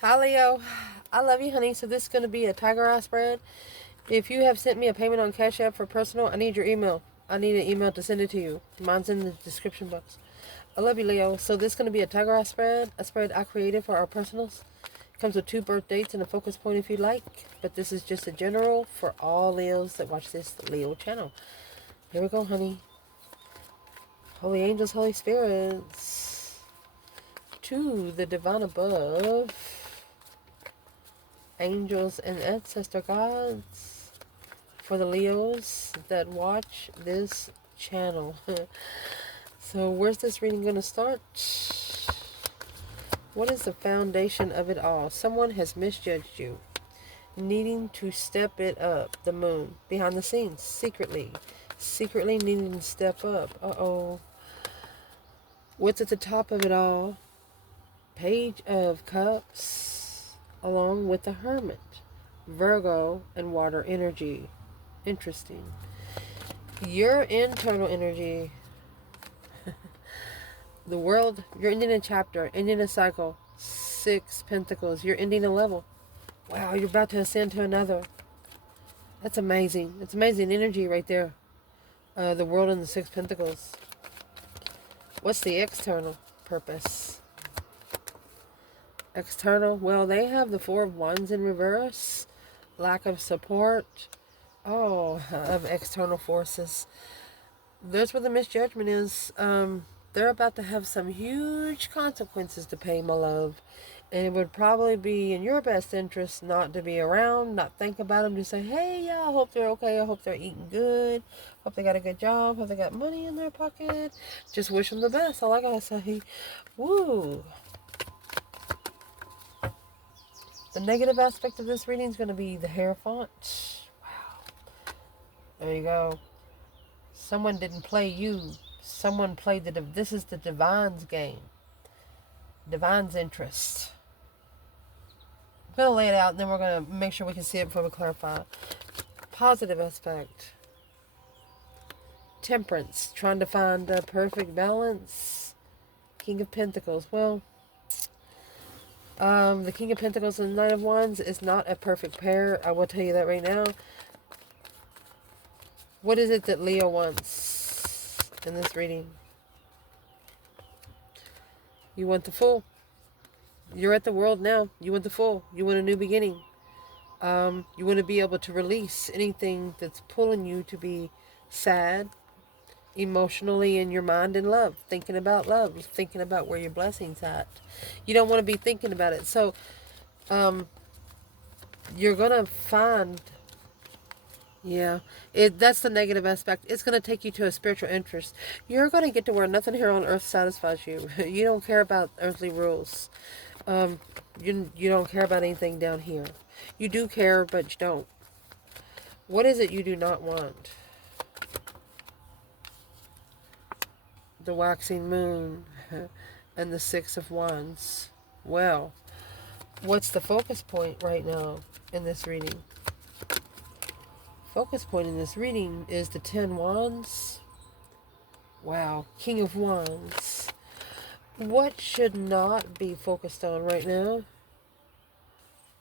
Hi, Leo. I love you, honey. So this is going to be a tiger eye spread. If you have sent me a payment on Cash App for personal, I need your email. I need an email to send it to you. Mine's in the description box. I love you, Leo. So this is going to be a tiger eye spread, a spread I created for our personals. It comes with 2 birth dates and a focus point if you like. But this is just a general for all Leos that watch this Leo channel. Here we go, honey. Holy angels, holy spirits. To the divine above. Angels and ancestor gods for the Leos that watch this channel. So where's this reading going to start? What is the foundation of it all? Someone has misjudged you, needing to step it up. The moon, behind the scenes, secretly needing to step up. Uh-oh. What's at the top of it all? Page of Cups, along with the Hermit, Virgo, and water energy. Interesting. Your internal energy. The world, you're ending a chapter, ending a cycle. 6 Pentacles, you're ending a level. Wow, you're about to ascend to another. That's amazing. It's amazing energy right there. The world and the 6 Pentacles. What's the external purpose? External, well, they have the 4 of Wands in reverse. Lack of support. Oh, of external forces. There's where the misjudgment is. They're about to have some huge consequences to pay, my love. And it would probably be in your best interest not to be around, not think about them, just say, hey, yeah, I hope they're okay. I hope they're eating good. Hope they got a good job. Hope they got money in their pocket. Just wish them the best. All I gotta say. Woo. The negative aspect of this reading is going to be the Hierophant. Wow. There you go. Someone didn't play you. Someone played this is the divine's game. Divine's interest. I'm going to lay it out and then we're going to make sure we can see it before we clarify. Positive aspect. Temperance. Trying to find the perfect balance. King of Pentacles. Well, the King of Pentacles and the Knight of Wands is not a perfect pair. I will tell you that right now. What is it that Leo wants in this reading? You want the Fool. You're at the world now. You want the Fool. You want a new beginning. You want to be able to release anything that's pulling you to be sad, emotionally in your mind and love. Thinking about love. Thinking about where your blessing's at. You don't want to be thinking about it. So, you're going to find... Yeah, that's the negative aspect. It's going to take you to a spiritual interest. You're going to get to where nothing here on earth satisfies you. You don't care about earthly rules. You don't care about anything down here. You do care, but you don't. What is it you do not want? The waxing moon and the 6 of Wands. Well, what's the focus point right now in this reading? Focus point in this reading is the 10 Wands. Wow, King of Wands. What should not be focused on right now?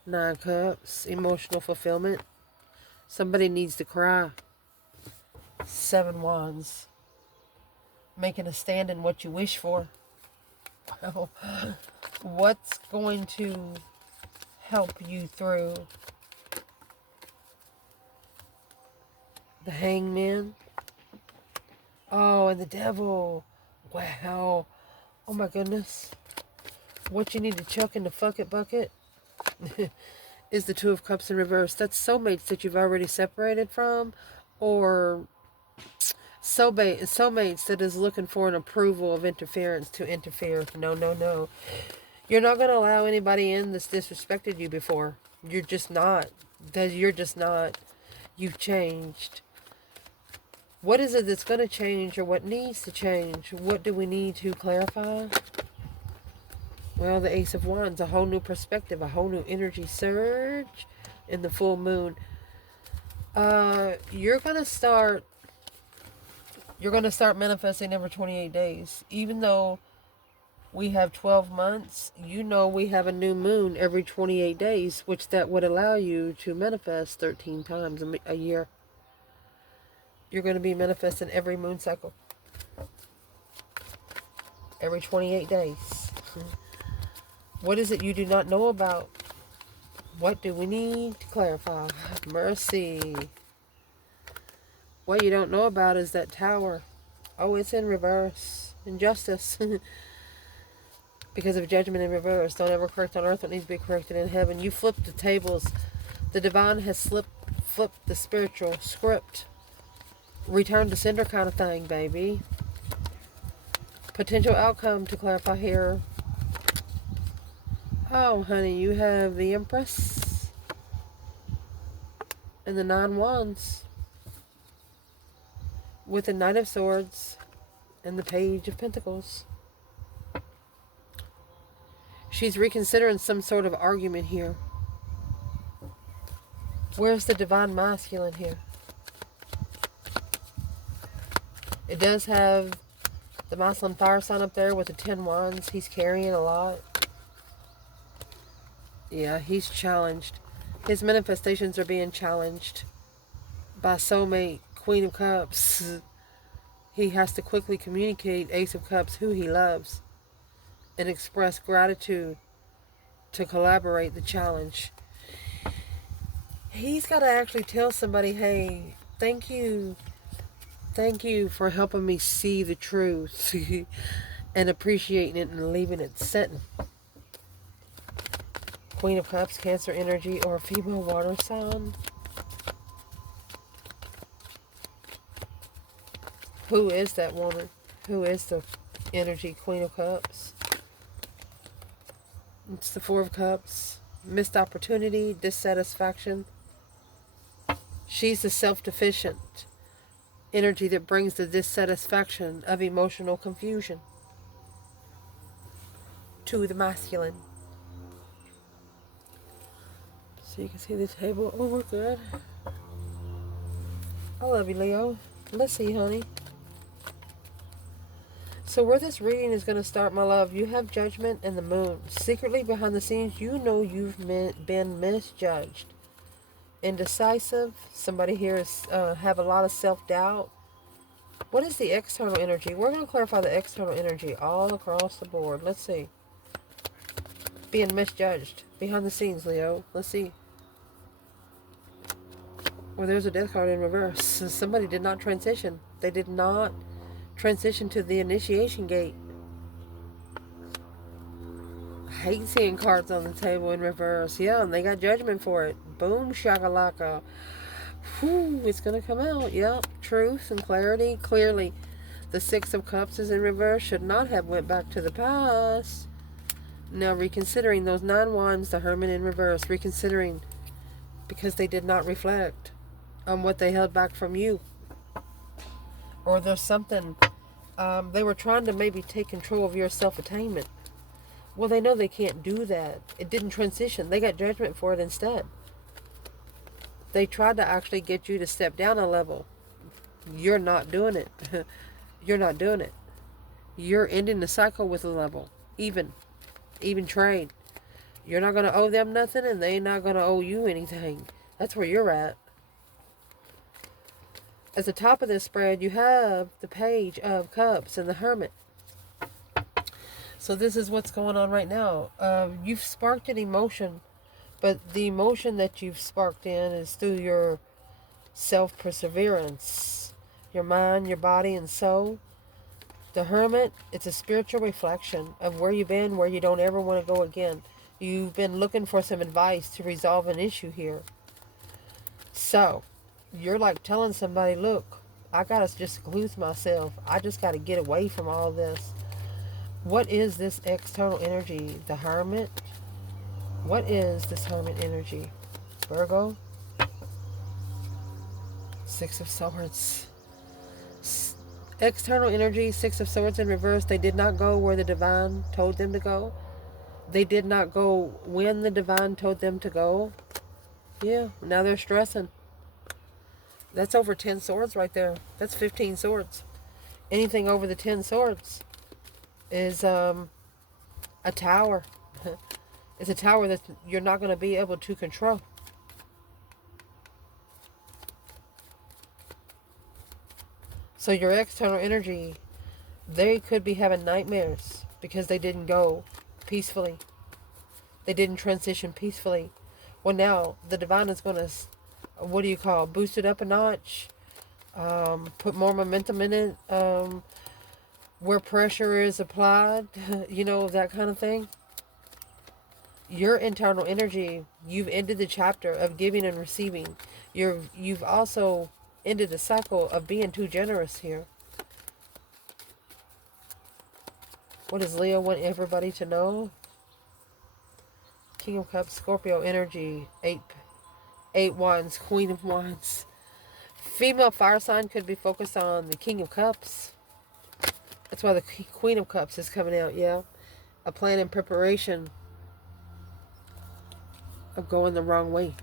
9 Cups, emotional fulfillment. Somebody needs to cry. 7 Wands. Making a stand in what you wish for. Well, what's going to help you through? The Hangman. Oh, and the Devil. Wow. Oh my goodness. What you need to chuck in the fuck it bucket is the 2 of Cups in reverse. That's soulmates that you've already separated from, or soulmates that is looking for an approval of interference to interfere. No, no, no. You're not going to allow anybody in that's disrespected you before. You're just not. You're just not. You've changed. What is it that's going to change, or what needs to change? What do we need to clarify? Well, the Ace of Wands, a whole new perspective, a whole new energy surge in the full moon. You're going to start manifesting every 28 days. Even though We have 12 months. You know we have a new moon every 28 days, which that would allow you to manifest 13 times a year. You're going to be manifesting every moon cycle. Every 28 days. What is it you do not know about? What do we need to clarify? Mercy. What you don't know about is that tower. Oh, it's in reverse. Injustice. Because of judgment in reverse. Don't ever correct on earth what needs to be corrected in heaven. You flipped the tables. The divine has flipped the spiritual script. Return to sender kind of thing, baby. Potential outcome to clarify here. Oh, honey, you have the Empress and the 9 Wands with the Knight of Swords and the Page of Pentacles. She's reconsidering some sort of argument here. Where's the divine masculine here? It does have the masculine fire sign up there with the 10 wands. He's carrying a lot. Yeah, he's challenged. His manifestations are being challenged by soulmate, Queen of Cups. He has to quickly communicate, Ace of Cups, who he loves and express gratitude to collaborate the challenge. He's got to actually tell somebody, hey, thank you for helping me see the truth and appreciating it and leaving it setting. Queen of Cups, Cancer energy, or a female water sign. Who is that woman? Who is the energy Queen of Cups? It's the Four of Cups. Missed opportunity, dissatisfaction. She's the self-deficient energy that brings the dissatisfaction of emotional confusion to the masculine. So you can see the table. Oh, we're good. I love you, Leo. Let's see, honey. So where this reading is going to start, my love, you have judgment and the moon. Secretly behind the scenes, you know you've been misjudged. Indecisive. Somebody here is have a lot of self-doubt. What is the external energy? We're going to clarify the external energy all across the board. Let's see. Being misjudged. Behind the scenes, Leo. Let's see. Well, there's a death card in reverse. Somebody did not transition. They did not transition to the initiation gate. I hate seeing cards on the table in reverse. Yeah, and they got judgment for it. Boom, shakalaka. Whew, it's going to come out. Yep, truth and clarity. Clearly, the Six of Cups is in reverse. Should not have went back to the past. Now, reconsidering those 9 wands, the Hermit in reverse. Reconsidering because they did not reflect on what they held back from you. Or there's something, they were trying to maybe take control of your self-attainment. Well, they know they can't do that. It didn't transition. They got judgment for it instead. They tried to actually get you to step down a level. You're not doing it. You're not doing it. You're ending the cycle with a level. Even trade. You're not going to owe them nothing, and they're not going to owe you anything. That's where you're at. At the top of this spread, you have the Page of Cups and the Hermit. So this is what's going on right now. You've sparked an emotion, but the emotion that you've sparked in is through your self-perseverance, your mind, your body, and soul. The Hermit, it's a spiritual reflection of where you've been, where you don't ever want to go again. You've been looking for some advice to resolve an issue here. So, you're like telling somebody, look, I got to just seclude myself. I just got to get away from all this. What is this external energy? The Hermit? What is this Hermit energy? Virgo? Six of Swords. External energy, Six of Swords in reverse. They did not go where the divine told them to go. They did not go when the divine told them to go. Yeah, now they're stressing. That's over 10 swords right there. That's 15 swords. Anything over the 10 swords is A tower. It's a tower that you're not going to be able to control. So your external energy, they could be having nightmares because they didn't go peacefully. They didn't transition peacefully. Well, now the divine is going to, what do you call, boost it up a notch, put more momentum in it, where pressure is applied, you know, that kind of thing. Your internal energy, you've ended the chapter of giving and receiving. You've also ended the cycle of being too generous here. What does Leo want everybody to know? King of Cups, Scorpio energy, eight wands, Queen of Wands. Female fire sign could be focused on the King of Cups. That's why the Queen of Cups is coming out, yeah. A plan and preparation of going the wrong way.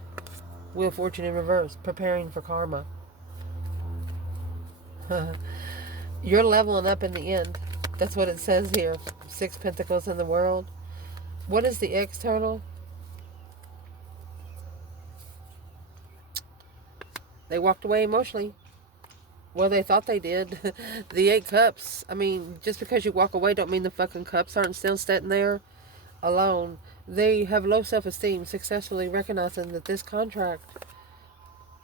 Wheel of Fortune in reverse, preparing for karma. You're leveling up in the end. That's what it says here. 6 Pentacles in the world. What is the external? They walked away emotionally. Well, they thought they did. The 8 Cups. I mean, just because you walk away don't mean the fucking cups aren't still sitting there alone. They have low self-esteem, successfully recognizing that this contract,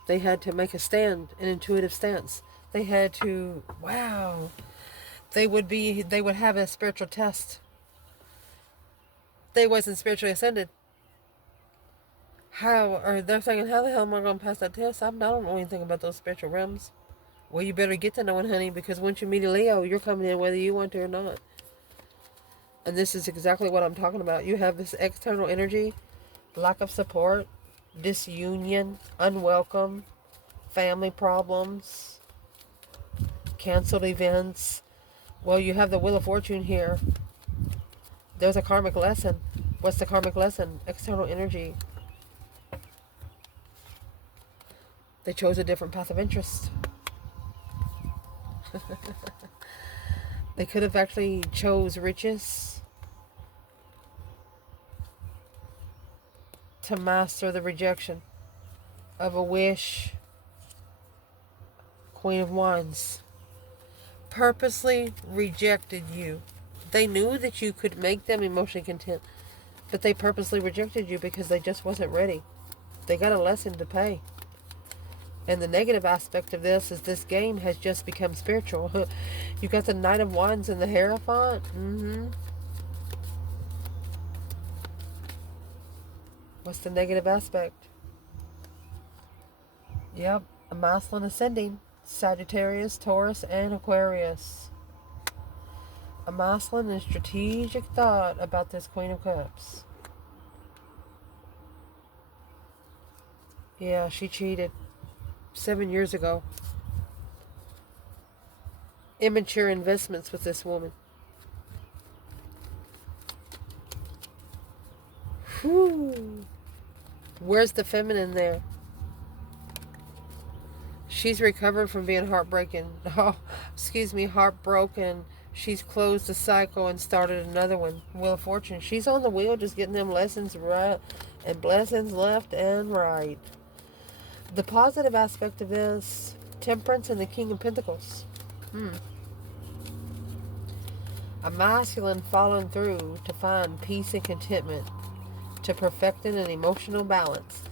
they had to make a stand, an intuitive stance. They had to, wow. They would have a spiritual test. They wasn't spiritually ascended. Or they're thinking, how the hell am I going to pass that test? I don't know anything about those spiritual realms. Well, you better get to knowing, honey, because once you meet a Leo, you're coming in whether you want to or not. And this is exactly what I'm talking about. You have this external energy, lack of support, disunion, unwelcome, family problems, canceled events. Well, you have the Wheel of Fortune here. There's a karmic lesson. What's the karmic lesson? External energy. They chose a different path of interest. They could have actually chose riches to master the rejection of a wish. Queen of Wands purposely rejected you. They knew that you could make them emotionally content, but they purposely rejected you because they just wasn't ready. They got a lesson to pay. And the negative aspect of this is this game has just become spiritual. You got the Knight of Wands and the Hierophant. What's the negative aspect? Yep, a masculine ascending. Sagittarius, Taurus, and Aquarius. A masculine and strategic thought about this Queen of Cups. Yeah, she cheated 7 years ago. Immature investments with this woman. Whew. Where's the feminine there? She's recovered from being heartbroken. She's closed the cycle and started another one. Wheel of Fortune. She's on the wheel, just getting them lessons right and blessings left and right. The positive aspect of this, Temperance and the King of Pentacles. A masculine following through to find peace and contentment, to perfecting an emotional balance.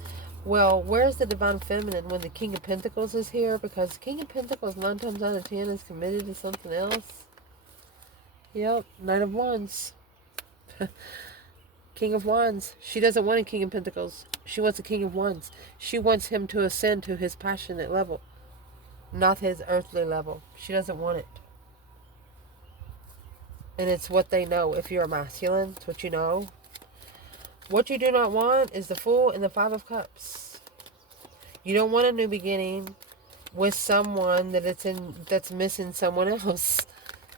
Well, where's the divine feminine when the King of Pentacles is here? Because King of Pentacles 9 times out of 10 is committed to something else. Yep, Knight of Wands. King of Wands. She doesn't want a King of Pentacles. She wants a King of Wands. She wants him to ascend to his passionate level, not his earthly level. She doesn't want it. And it's what they know. If you're a masculine, it's what you know. What you do not want is the Fool and the 5 of Cups. You don't want a new beginning with someone that's missing someone else.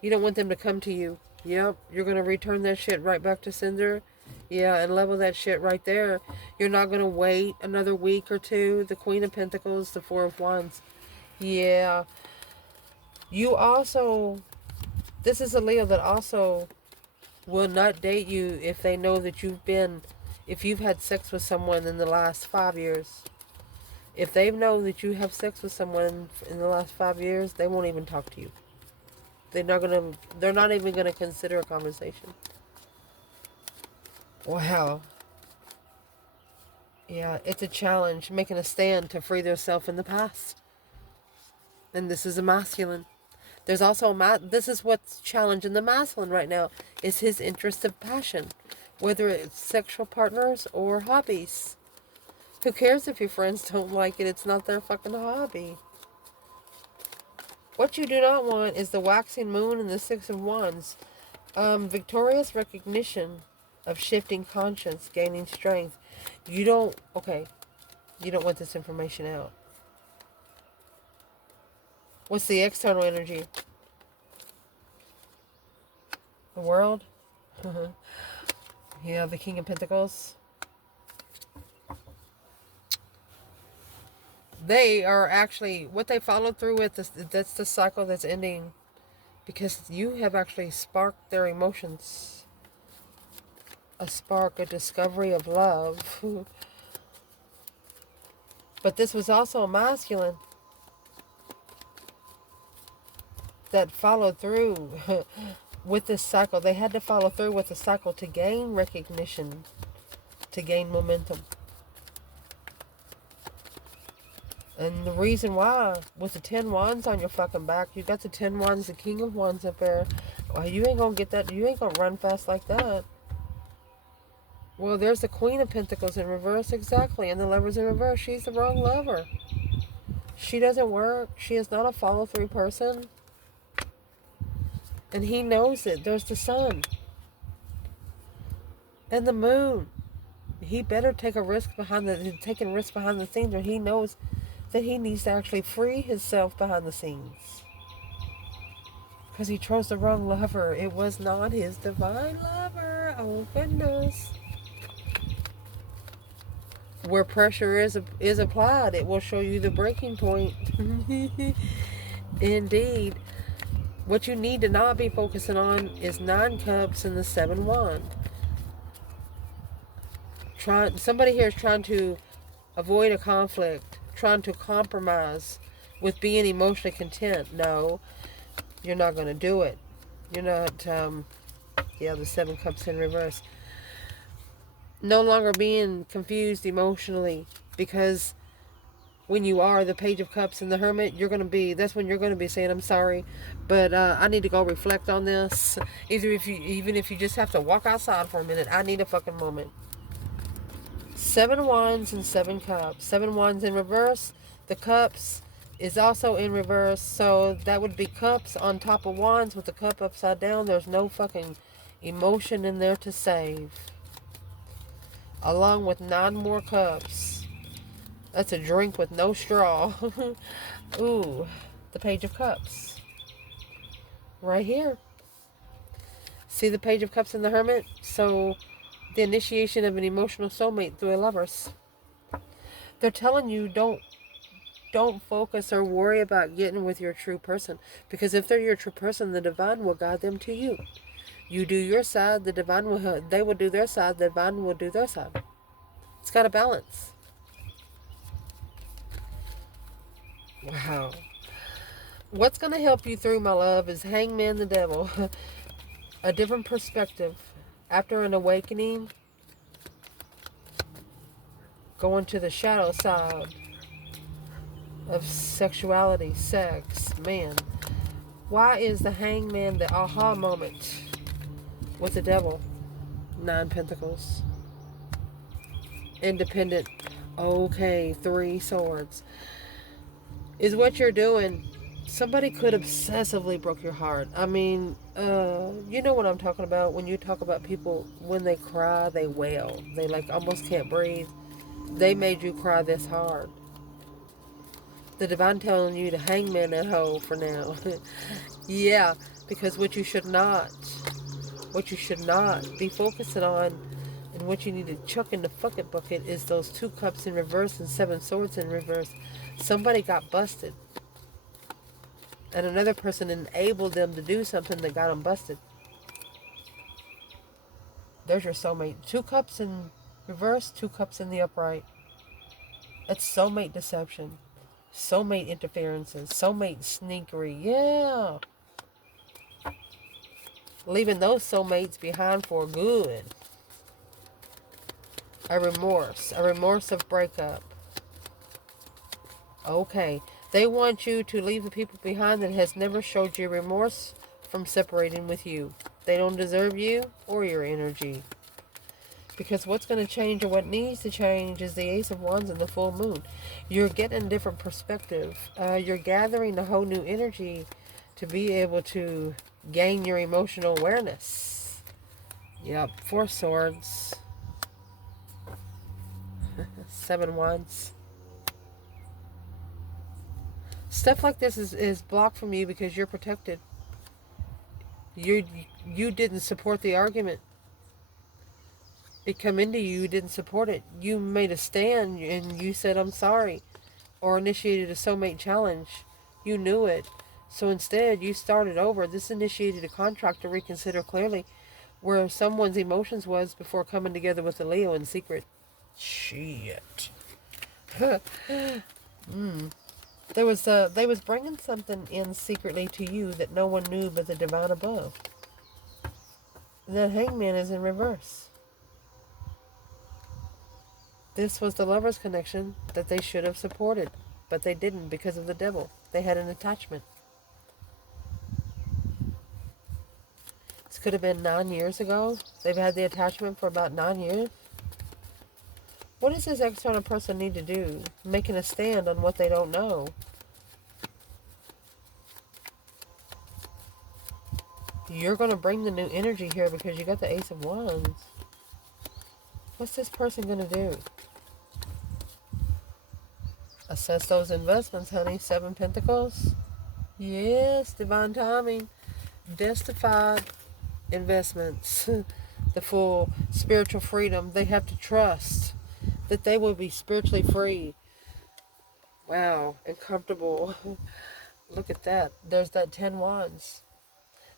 You don't want them to come to you. Yep, you're going to return that shit right back to sender. Yeah, and level that shit right there. You're not going to wait another week or two. The Queen of Pentacles, the 4 of Wands. Yeah. You also, this is a Leo that also will not date you if they know that if you've had sex with someone in the last 5 years. If they know that you have sex with someone in the last 5 years, they won't even talk to you. They're not even gonna consider a conversation. Wow. Yeah, it's a challenge, making a stand to free themselves in the past. And this is a masculine. There's also this is what's challenging the masculine right now, is his interest of passion, whether it's sexual partners or hobbies. Who cares if your friends don't like it? It's not their fucking hobby. What you do not want is the waxing moon and the Six of Wands. Victorious recognition of shifting conscience, gaining strength. You don't want this information out. What's the external energy? The world? Yeah, the King of Pentacles. They are actually, what they followed through with, that's the cycle that's ending. Because you have actually sparked their emotions. A spark, a discovery of love. But this was also a masculine that followed through with this cycle. They had to follow through with the cycle to gain recognition, to gain momentum. And the reason why, with the 10 wands on your fucking back, you got the 10 wands, the King of Wands up there. Well, you ain't gonna get that. You ain't gonna run fast like that. Well, there's the Queen of Pentacles in reverse, exactly, and the Lover's in reverse. She's the wrong lover. She doesn't work. She is not a follow-through person. And he knows it. There's the sun. And the moon. He better take a risk taking risks behind the scenes, or he knows that he needs to actually free himself behind the scenes. Because he chose the wrong lover. It was not his divine lover. Oh, goodness. Where pressure is applied, it will show you the breaking point. Indeed. What you need to not be focusing on is 9 cups and the 7 wand. Somebody here is trying to avoid a conflict, trying to compromise with being emotionally content. No, you're not going to do it. You're not, the 7 cups in reverse. No longer being confused emotionally, because when you are the Page of Cups and the Hermit, that's when you're going to be saying, I'm sorry, but I need to go reflect on this. Even if you just have to walk outside for a minute, I need a fucking moment. 7 wands and 7 cups. 7 wands in reverse. The cups is also in reverse, so that would be cups on top of wands with the cup upside down. There's no fucking emotion in there to save. Along with 9 more cups. That's a drink with no straw. Ooh, the Page of Cups. Right here. See the Page of Cups and the Hermit? So, the initiation of an emotional soulmate through a Lovers. They're telling you don't focus or worry about getting with your true person. Because if they're your true person, the divine will guide them to you. You do your side, the divine they will do their side, the divine will do their side. It's got a balance. Wow. What's going to help you through, my love, is Hangman the Devil. A different perspective. After an awakening, going to the shadow side of sexuality, sex, man. Why is the Hangman the aha moment with the Devil? 9 Pentacles. Independent. Okay, 3 swords. Is what you're doing. Somebody could obsessively broke your heart. I mean, you know what I'm talking about. When you talk about people, when they cry, they wail. They almost can't breathe. They made you cry this hard. The divine telling you to hangman that hoe for now. Yeah, because what you should not be focusing on, and what you need to chuck in the fucking bucket, is those 2 cups in reverse and 7 swords in reverse. Somebody got busted. And another person enabled them to do something that got them busted. There's your soulmate. 2 cups in reverse, 2 cups in the upright. It's soulmate deception. Soulmate interferences. Soulmate sneakery. Yeah. Leaving those soulmates behind for good. A remorse. A remorse of breakup. Okay. They want you to leave the people behind that has never showed you remorse from separating with you. They don't deserve you or your energy. Because what's going to change or what needs to change is the Ace of Wands and the full moon. You're getting a different perspective. You're gathering a whole new energy to be able to gain your emotional awareness. Yep, 4 swords. 7 wands. Stuff like this is blocked from you because you're protected. You didn't support the argument. It come into you, you didn't support it. You made a stand and you said, I'm sorry. Or initiated a soulmate challenge. You knew it. So instead, you started over. This initiated a contract to reconsider clearly where someone's emotions was before coming together with the Leo in secret. Shit. They was bringing something in secretly to you that no one knew but the divine above. And that Hangman is in reverse. This was the lover's connection that they should have supported, but they didn't because of the devil. They had an attachment. This could have been 9 years ago. They've had the attachment for about 9 years. What does this external person need to do? Making a stand on what they don't know. You're going to bring the new energy here because you got the Ace of Wands. What's this person going to do? Assess those investments, honey. 7 Pentacles. Yes, divine timing. Justified investments. The full spiritual freedom. They have to trust that they will be spiritually free. Wow, and comfortable. Look at that. There's that 10 wands.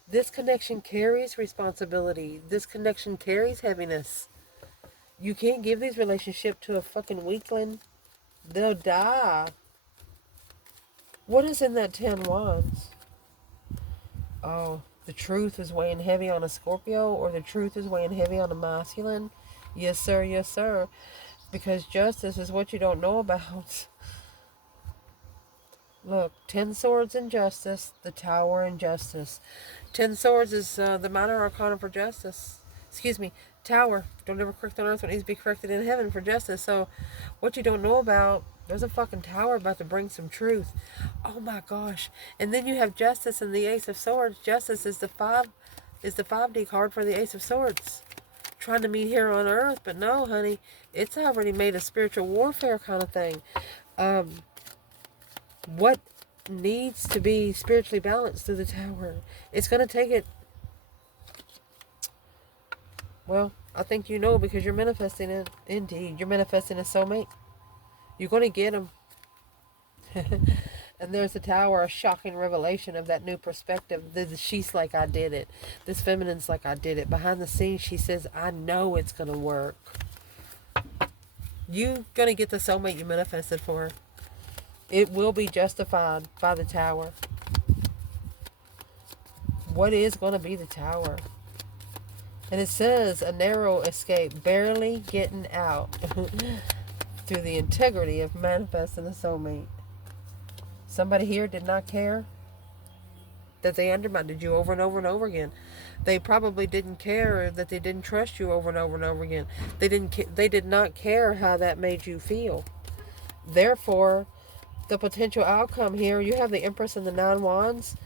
This connection carries responsibility. This connection carries heaviness. You can't give these relationships to a fucking weakling. They'll die. What is in that 10 wands? Oh, the truth is weighing heavy on a Scorpio, or the truth is weighing heavy on a masculine. Yes, sir. Yes, sir. Because justice is what you don't know about. Look, 10 swords in justice, the tower in justice. 10 swords is the minor arcana for justice. Excuse me, tower. Don't ever correct on earth what needs to be corrected in heaven for justice. So, what you don't know about, there's a fucking tower about to bring some truth. Oh my gosh. And then you have justice and the Ace of Swords. Justice is the 5D card for the Ace of Swords. Trying to meet here on earth, but no, honey. It's already made a spiritual warfare kind of thing. What needs to be spiritually balanced through the tower? It's going to take it. Well, I think you know because you're manifesting it. Indeed, you're manifesting a soulmate. You're going to get him. And there's the tower, a shocking revelation of that new perspective. She's like, I did it. This feminine's like, I did it. Behind the scenes, she says, I know it's going to work. You're going to get the soulmate you manifested for. It will be justified by the tower. What is going to be the tower? And it says a narrow escape, barely getting out through the integrity of manifesting a soulmate. Somebody here did not care that they undermined you over and over and over again. They probably didn't care that they didn't trust you over and over and over again. They did not care how that made you feel. Therefore, the potential outcome here, you have the Empress and the 9 wands.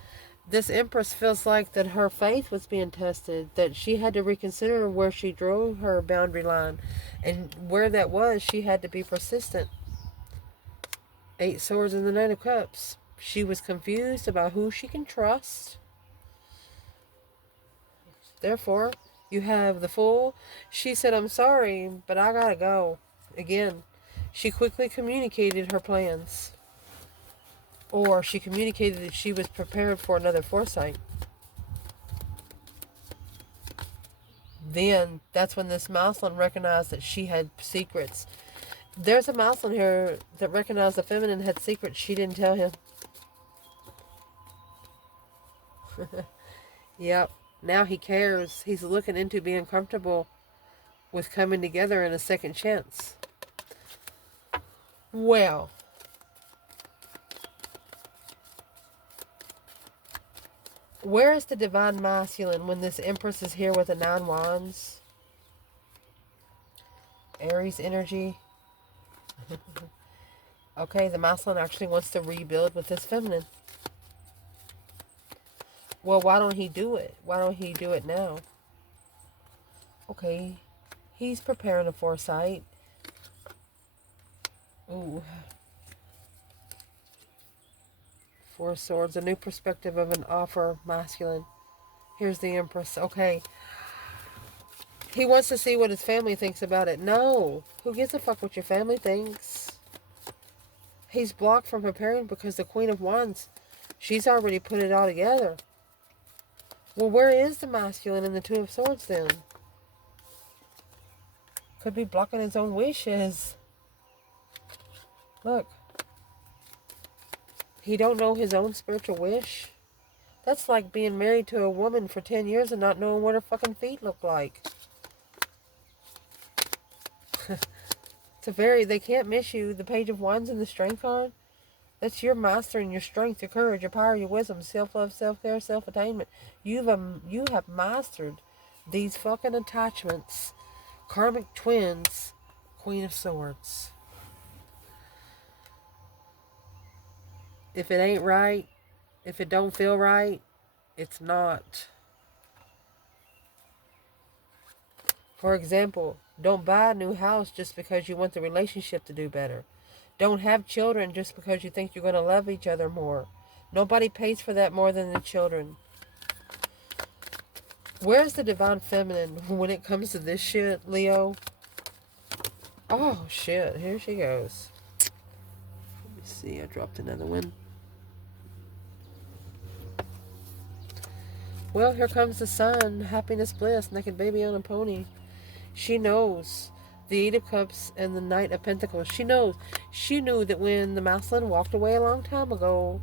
This Empress feels like that her faith was being tested, that she had to reconsider where she drew her boundary line. And where that was, she had to be persistent. 8 swords and the 9 of cups. She was confused about who she can trust. Therefore, you have the Fool. She said, I'm sorry, but I gotta go. Again, she quickly communicated her plans. Or she communicated that she was prepared for another foresight. Then that's when this masculine recognized that she had secrets. There's a masculine here that recognized the feminine had secrets she didn't tell him. Yep. Now he cares. He's looking into being comfortable with coming together in a second chance. Well, where is the divine masculine when this Empress is here with the 9 wands? Aries energy. Okay, the masculine actually wants to rebuild with this feminine. Well, why don't he do it? Why don't he do it now? Okay, he's preparing a foresight. Ooh. 4 of Swords, a new perspective of an offer, masculine. Here's the Empress. Okay. He wants to see what his family thinks about it. No. Who gives a fuck what your family thinks? He's blocked from preparing because the Queen of Wands, she's already put it all together. Well, where is the masculine in the 2 of Swords then? Could be blocking his own wishes. Look. He don't know his own spiritual wish. That's like being married to a woman for 10 years and not knowing what her fucking feet look like. They can't miss you. The Page of Wands and the Strength card. That's your mastering your strength, your courage, your power, your wisdom, self-love, self-care, self-attainment. You have mastered these fucking attachments. Karmic twins, Queen of Swords. If it ain't right, if it don't feel right, it's not. For example, don't buy a new house just because you want the relationship to do better. Don't have children just because you think you're going to love each other more. Nobody pays for that more than the children. Where's the divine feminine when it comes to this shit, Leo? Oh, shit. Here she goes. Let me see. I dropped another one. Well, here comes the sun. Happiness, bliss. Naked baby on a pony. She knows. The 8 of Cups and the Knight of Pentacles. She knows. She knew that when the masculine walked away a long time ago,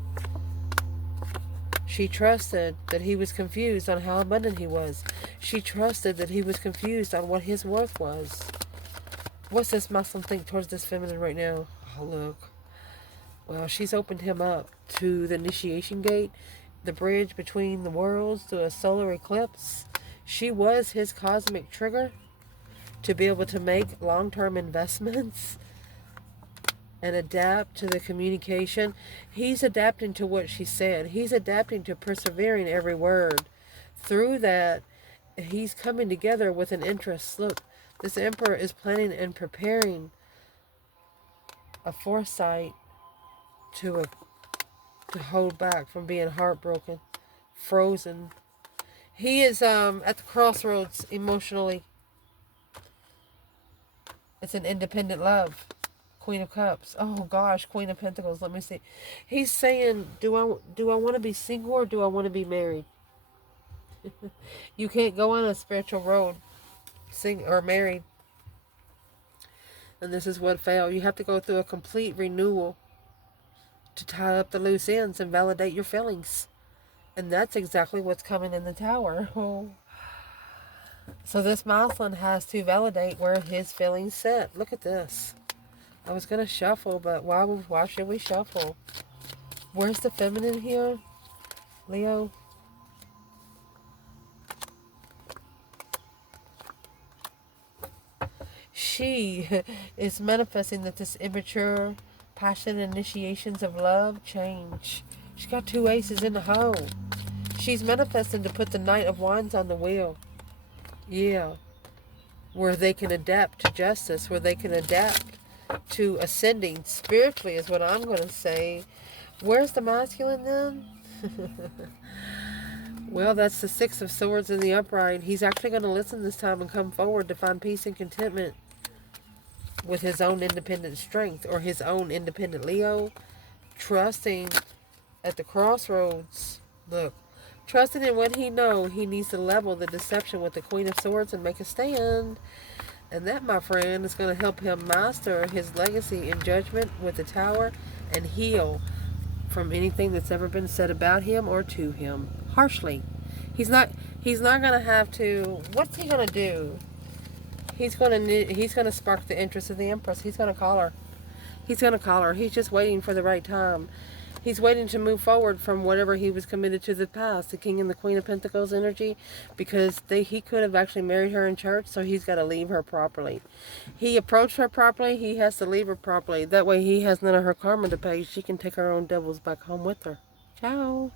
she trusted that he was confused on how abundant he was. She trusted that he was confused on what his worth was. What's this masculine think towards this feminine right now? Oh, look. Well, she's opened him up to the initiation gate, the bridge between the worlds, to a solar eclipse. She was his cosmic trigger to be able to make long-term investments and adapt to the communication. He's adapting to what she said. He's adapting to persevering every word. Through that, he's coming together with an interest. Look, this Emperor is planning and preparing a foresight to hold back from being heartbroken, frozen. He is at the crossroads emotionally. It's an independent love. Queen of Cups. Oh gosh, Queen of Pentacles. Let me see. He's saying, do I want to be single or do I want to be married? You can't go on a spiritual road or married. And this is what failed. You have to go through a complete renewal to tie up the loose ends and validate your feelings. And that's exactly what's coming in the Tower. Oh. So this masculine has to validate where his feelings sit. Look at this. I was going to shuffle, but why should we shuffle? Where's the feminine here, Leo? She is manifesting that this immature, passionate initiations of love change. She's got 2 aces in the hole. She's manifesting to put the Knight of Wands on the wheel. Yeah. Where they can adapt to justice, where they can adapt to ascending spiritually is what I'm going to say. Where's the masculine then? Well, that's the 6 of Swords in the upright. He's actually going to listen this time and come forward to find peace and contentment with his own independent strength, or his own independent Leo, trusting at the crossroads. Look, Trusting in what he knows, he needs to level the deception with the Queen of Swords and make a stand. And that, my friend, is going to help him master his legacy in judgment with the Tower and heal from anything that's ever been said about him or to him harshly. He's not going to have to. What's he going to do? He's going to spark the interest of the Empress. He's going to call her. He's going to call her. He's just waiting for the right time. He's waiting to move forward from whatever he was committed to the past, the King and the Queen of Pentacles energy, because he could have actually married her in church, so he's got to leave her properly. He approached her properly, he has to leave her properly. That way he has none of her karma to pay. She can take her own devils back home with her. Ciao.